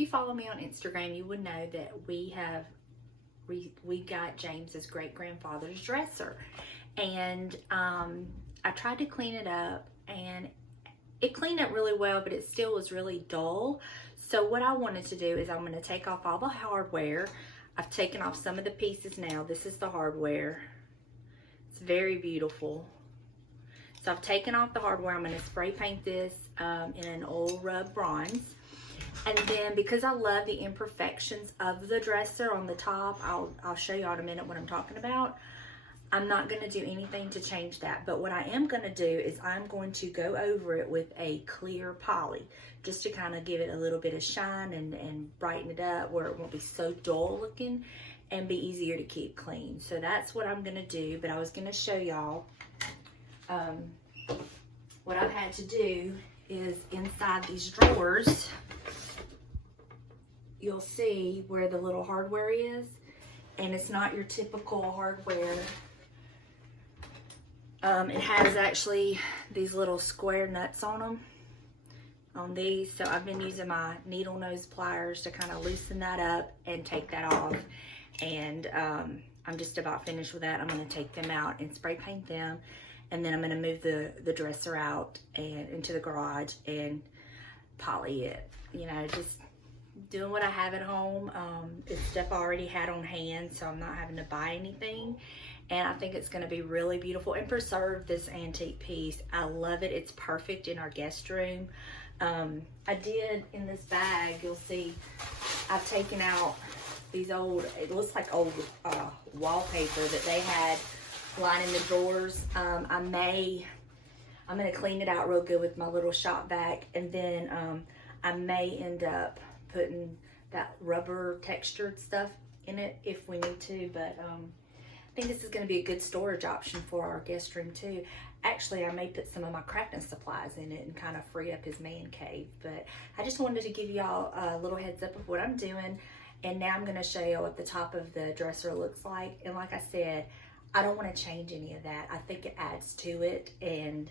you follow me on Instagram, you would know that we got James's great-grandfather's dresser. And I tried to clean it up, and it cleaned up really well, but it still was really dull. So what I wanted to do is I'm going to take off all the hardware. I've taken off some of the pieces now. This is the hardware. It's very beautiful. So I've taken off the hardware. I'm going to spray paint this in an oil rub bronze. And then because I love the imperfections of the dresser on the top, I'll show you all in a minute what I'm talking about. I'm not going to do anything to change that. But what I am going to do is I'm going to go over it with a clear poly, just to kind of give it a little bit of shine and brighten it up where it won't be so dull looking and be easier to keep clean. So that's what I'm going to do. But I was going to show y'all what I've had to do is inside these drawers, you'll see where the little hardware is, and it's not your typical hardware. It has actually these little square nuts on them, on these. So I've been using my needle nose pliers to kind of loosen that up and take that off. And I'm just about finished with that. I'm going to take them out and spray paint them. And then I'm going to move the dresser out and into the garage and poly it. You know, just doing what I have at home. It's stuff I already had on hand, so I'm not having to buy anything. And I think it's going to be really beautiful and preserve this antique piece. I love it. It's perfect in our guest room. I did, in this bag, you'll see, I've taken out these old, it looks like old wallpaper that they had lining the drawers. I'm going to clean it out real good with my little shop vac, and then I may end up putting that rubber textured stuff in it if we need to, but I think this is going to be a good storage option for our guest room too. Actually, I may put some of my crafting supplies in it and kind of free up his man cave, but I just wanted to give y'all a little heads up of what I'm doing. And now I'm going to show you what the top of the dresser looks like. And like I said, I don't want to change any of that. I think it adds to it and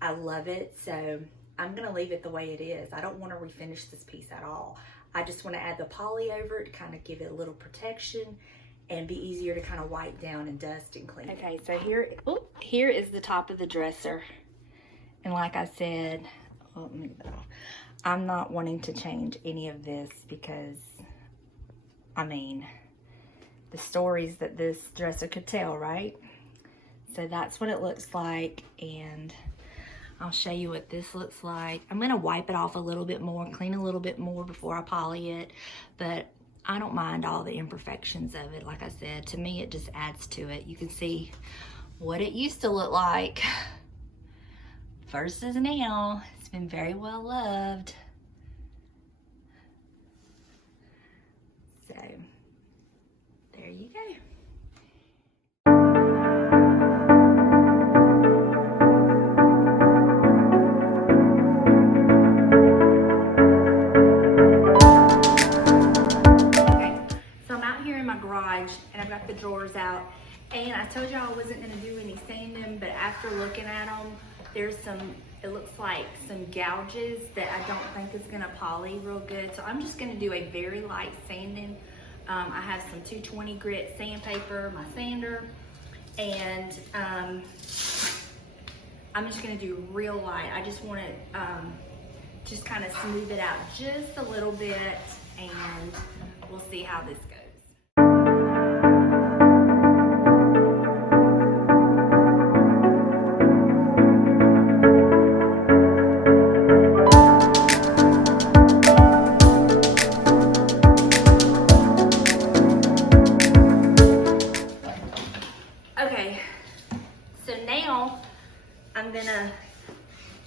I love it. So I'm going to leave it the way it is. I don't want to refinish this piece at all. I just want to add the poly over it to kind of give it a little protection and be easier to kind of wipe down and dust and clean. Okay, so here is the top of the dresser. And like I said, I'm not wanting to change any of this because, I mean, the stories that this dresser could tell, right? So that's what it looks like, and I'll show you what this looks like. I'm gonna wipe it off a little bit more, clean a little bit more before I poly it, but I don't mind all the imperfections of it. Like I said, to me, it just adds to it. You can see what it used to look like versus now. It's been very well loved. So, there you go. And I've got the drawers out, and I told y'all I wasn't going to do any sanding, but after looking at them, there's some, it looks like some gouges that I don't think is going to poly real good, so I'm just going to do a very light sanding. I have some 220 grit sandpaper, my sander, and I'm just going to do real light. I just want to just kind of smooth it out just a little bit, and we'll see how this goes. I'm gonna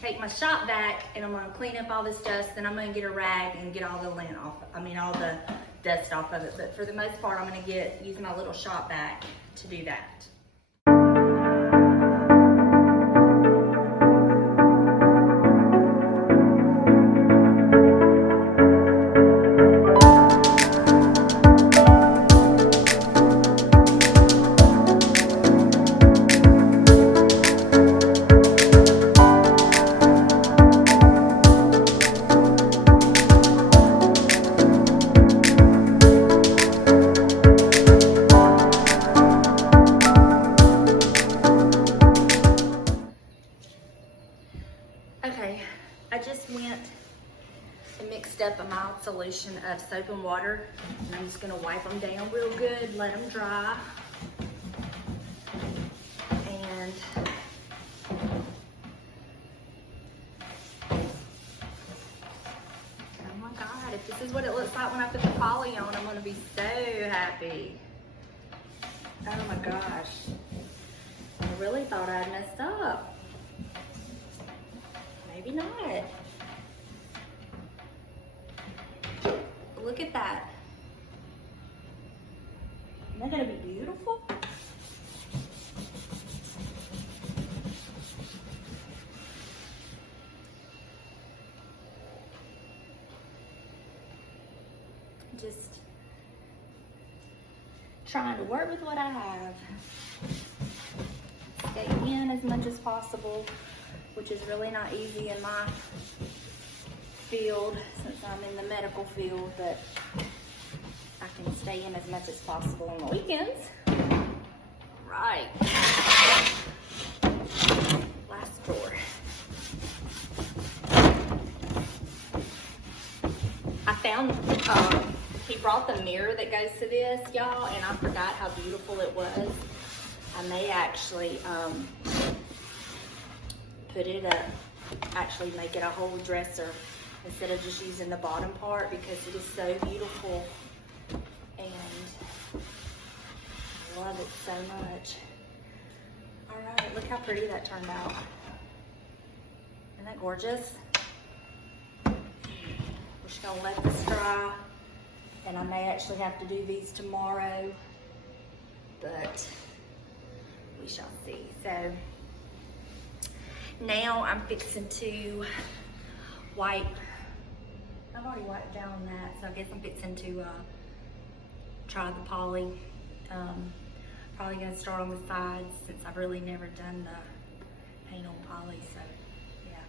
take my shop vac and I'm gonna clean up all this dust, and I'm gonna get a rag and get all the lint off, all the dust off of it. But for the most part, I'm gonna use my little shop vac to do that. Okay, I just went and mixed up a mild solution of soap and water. And I'm just gonna wipe them down real good, let them dry. And oh my God, if this is what it looks like when I put the poly on, I'm gonna be so happy. Oh my gosh. I really thought I'd messed up. Maybe not. Look at that. Isn't that gonna be beautiful? Just trying to work with what I have. Stay in as much as possible, which is really not easy in my field since I'm in the medical field, but I can stay in as much as possible on the weekends. Right. Last door. I found, he brought the mirror that goes to this, y'all, and I forgot how beautiful it was. I may actually put it up, actually make it a whole dresser instead of just using the bottom part, because it is so beautiful and I love it so much. All right, look how pretty that turned out. Isn't that gorgeous? We're just gonna let this dry, and I may actually have to do these tomorrow, but we shall see. So now I'm fixing to wipe. I've already wiped down that, so I guess I'm fixing to try the poly. Probably gonna start on the sides since I've really never done the paint on poly, so yeah.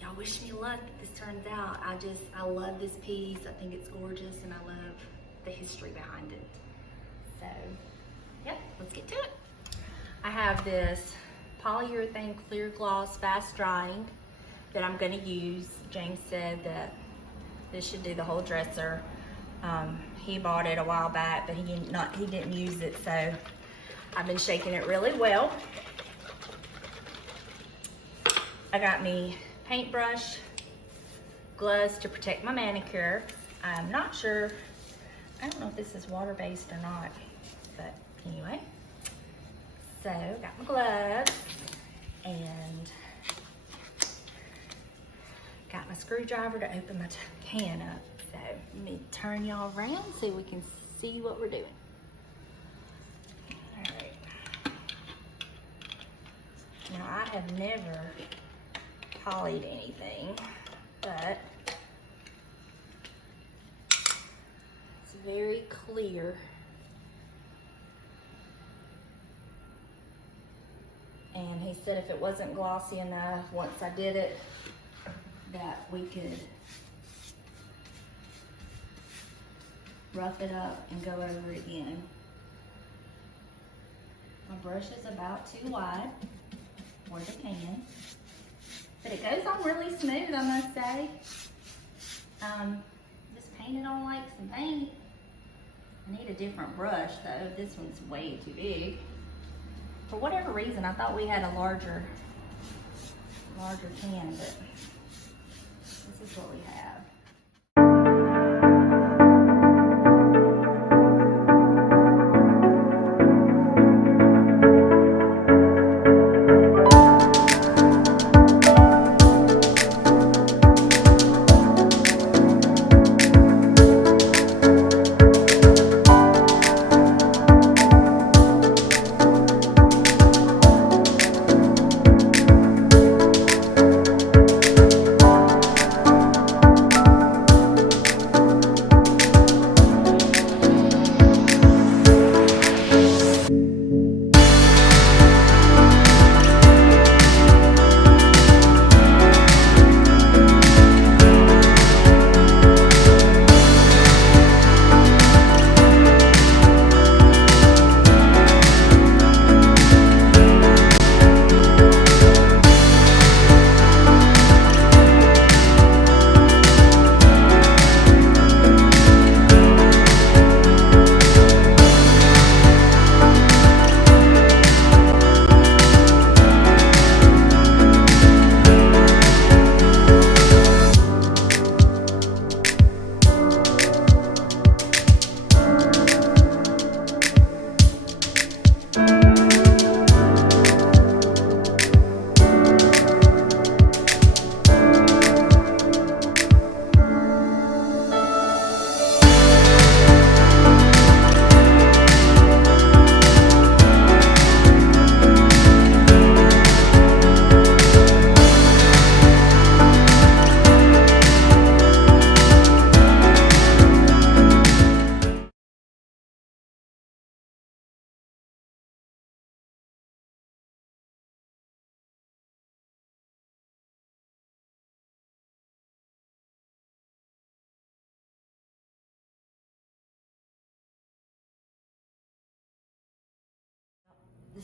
Y'all wish me luck if this turns out. I love this piece. I think it's gorgeous and I love the history behind it. So, yep, let's get to it. I have this polyurethane clear gloss fast drying that I'm gonna use. James said that this should do the whole dresser. He bought it a while back, but he didn't use it, so I've been shaking it really well. I got me paintbrush, gloves to protect my manicure. I'm not sure, I don't know if this is water-based or not, but anyway. So, got my gloves, and got my screwdriver to open my can up. So let me turn y'all around so we can see what we're doing. All right. Now I have never polyed anything, but it's very clear. And he said if it wasn't glossy enough, once I did it, that we could rough it up and go over it again. My brush is about too wide for the can, but it goes on really smooth, I must say. Just painted on like some paint. I need a different brush though. This one's way too big. For whatever reason, I thought we had a larger can, but this is what we have.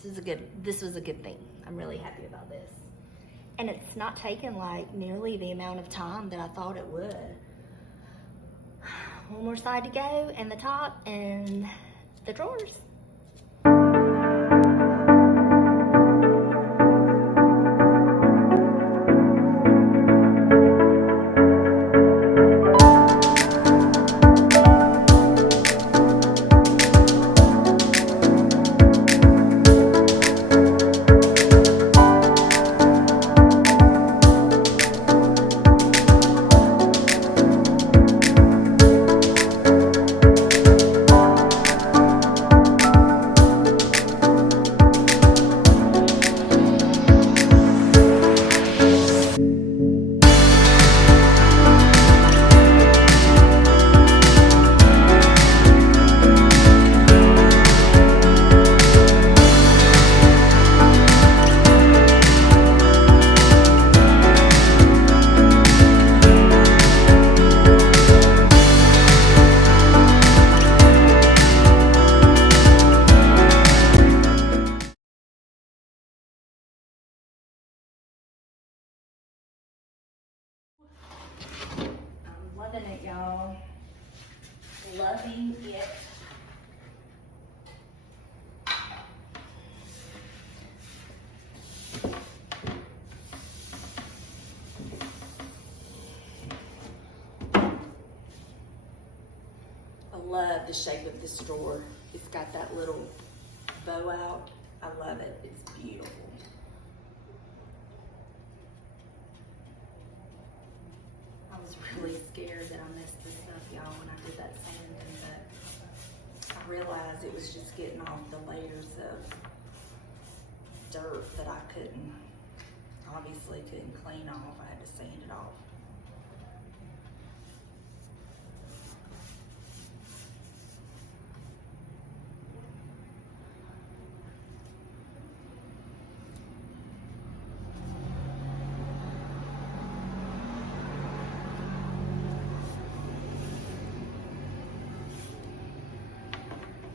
this was a good thing. I'm really happy about this. And it's not taken like nearly the amount of time that I thought it would. One more side to go, and the top, and the drawers. Loving it, y'all. Loving it. I love the shape of this drawer. It's got that little bow out. I love it. It's beautiful. I was really scared that I messed this up, y'all, when I did that sanding, but I realized it was just getting off the layers of dirt that I obviously couldn't clean off. I had to sand it off.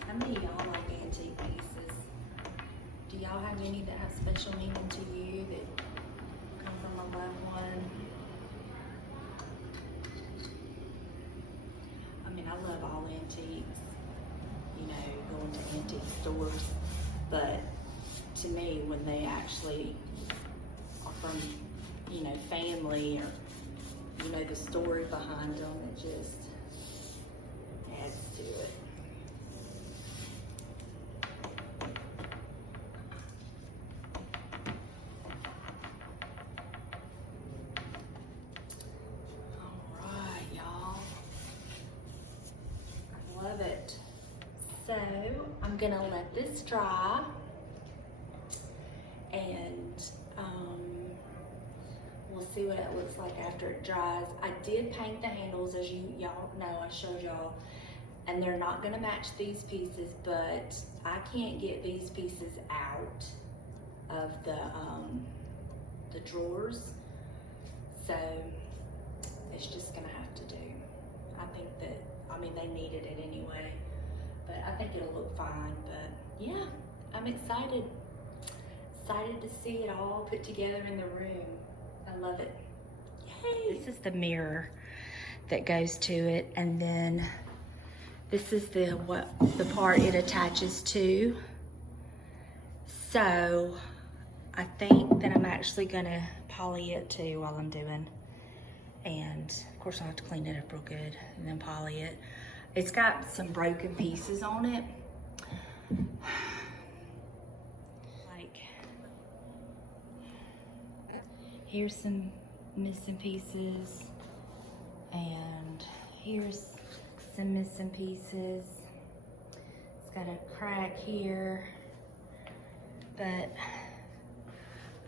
How many of y'all like antique pieces? Do y'all have any that have special meaning to you that come from a loved one? I mean, I love all antiques, you know, going to antique stores, but to me, when they actually are from, you know, family or, you know, the story behind them, it just adds to it. Love it. So I'm gonna let this dry, and we'll see what it looks like after it dries. I did paint the handles, as y'all know, I showed y'all, and they're not gonna match these pieces, but I can't get these pieces out of the drawers, so it's just gonna have to do. I think that, I mean, they needed it anyway, but I think it'll look fine. But yeah, I'm excited to see it all put together in the room. I love it. Yay! This is the mirror that goes to it, and then this is the part it attaches to. So I think that I'm actually gonna poly it too while I'm doing. And of course I'll have to clean it up real good and then poly it. It's got some broken pieces on it. Like, here's some missing pieces, and here's some missing pieces. It's got a crack here, but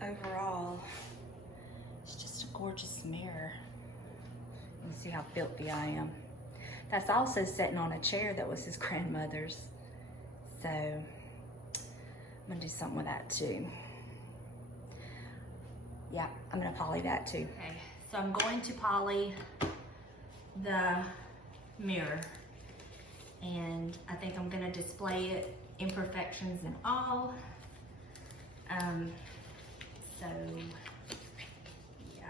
overall, it's just a gorgeous mirror. You can see how filthy I am. That's also sitting on a chair that was his grandmother's. So I'm gonna do something with that too. Yeah, I'm gonna poly that too. Okay, so I'm going to poly the mirror, and I think I'm gonna display it, imperfections and all. So yeah.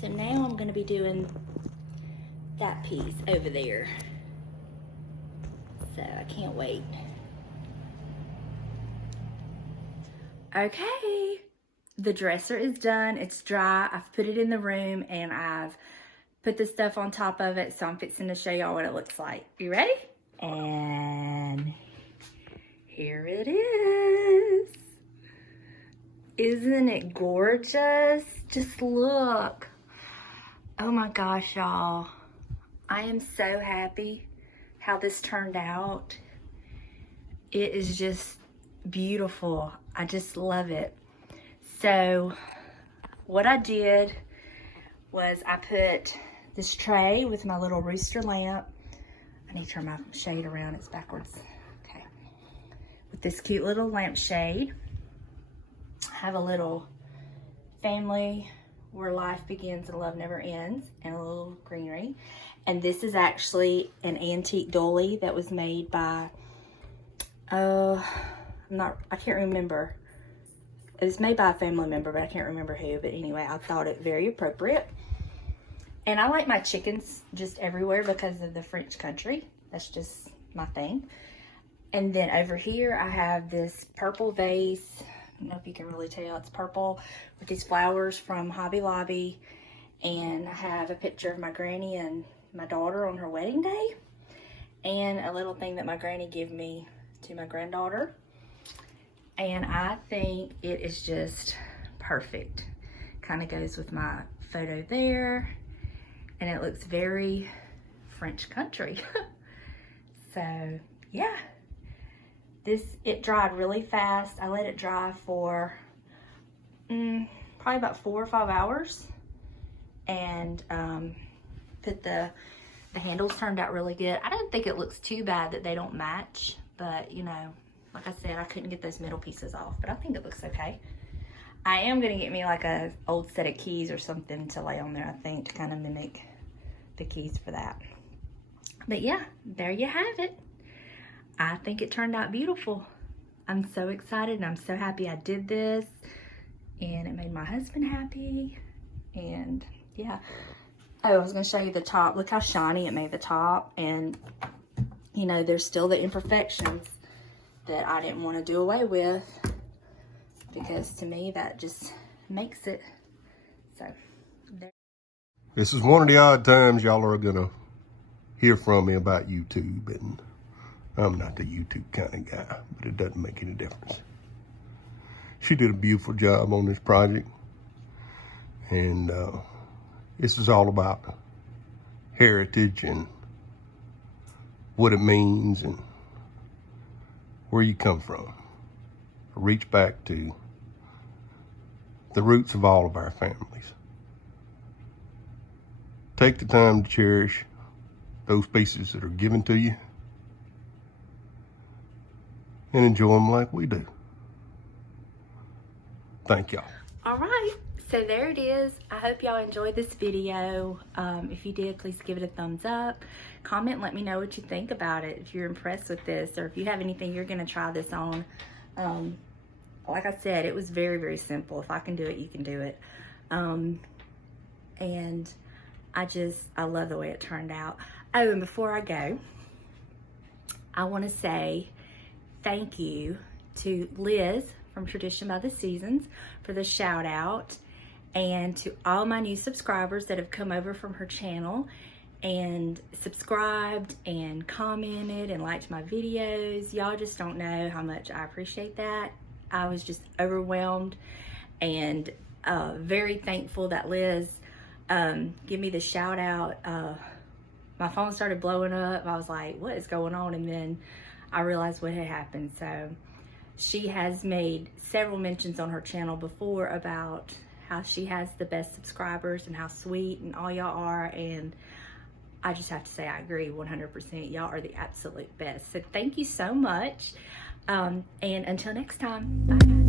So now I'm going to be doing that piece over there. So I can't wait. Okay, the dresser is done. It's dry. I've put it in the room and I've put the stuff on top of it. So I'm fixing to show y'all what it looks like. You ready? And here it is. Isn't it gorgeous? Just look. Oh my gosh, y'all. I am so happy how this turned out. It is just beautiful. I just love it. So what I did was I put this tray with my little rooster lamp. I need to turn my shade around, it's backwards. Okay. With this cute little lampshade. I have a little family where life begins and love never ends, and a little greenery. And this is actually an antique dolly that was made by, I can't remember. It was made by a family member, but I can't remember who. But anyway, I thought it very appropriate. And I like my chickens just everywhere because of the French country. That's just my thing. And then over here, I have this purple vase. I don't know if you can really tell, it's purple with these flowers from Hobby Lobby. And I have a picture of my granny and my daughter on her wedding day. And a little thing that my granny gave me to my granddaughter. And I think it is just perfect. Kind of goes with my photo there. And it looks very French country. So, yeah. It dried really fast. I let it dry for probably about 4 or 5 hours. And the handles turned out really good. I don't think it looks too bad that they don't match. But, you know, like I said, I couldn't get those middle pieces off. But I think it looks okay. I am going to get me like a old set of keys or something to lay on there, I think, to kind of mimic the keys for that. But yeah, there you have it. I think it turned out beautiful. I'm so excited and I'm so happy I did this. And it made my husband happy. And yeah. Oh, I was going to show you the top. Look how shiny it made the top. And, you know, there's still the imperfections that I didn't want to do away with. Because to me, that just makes it. So, there. This is one of the odd times y'all are going to hear from me about YouTube. And I'm not the YouTube kind of guy, but it doesn't make any difference. She did a beautiful job on this project. And this is all about heritage and what it means and where you come from. Reach back to the roots of all of our families. Take the time to cherish those pieces that are given to you and enjoy them like we do. Thank y'all. All right. So there it is. I hope y'all enjoyed this video. If you did, please give it a thumbs up. Comment and let me know what you think about it. If you're impressed with this, or if you have anything you're gonna try this on. Like I said, it was very, very simple. If I can do it, you can do it. And I love the way it turned out. Oh, and before I go, I wanna say thank you to Liz from Tradition by the Seasons for the shout out, and to all my new subscribers that have come over from her channel and subscribed and commented and liked my videos. Y'all just don't know how much I appreciate that. I was just overwhelmed and very thankful that Liz gave me the shout out. My phone started blowing up. I was like, what is going on? And then I realized what had happened. So she has made several mentions on her channel before about how she has the best subscribers and how sweet and all y'all are, and I just have to say I agree 100%. Y'all are the absolute best. So thank you so much, and until next time, bye guys.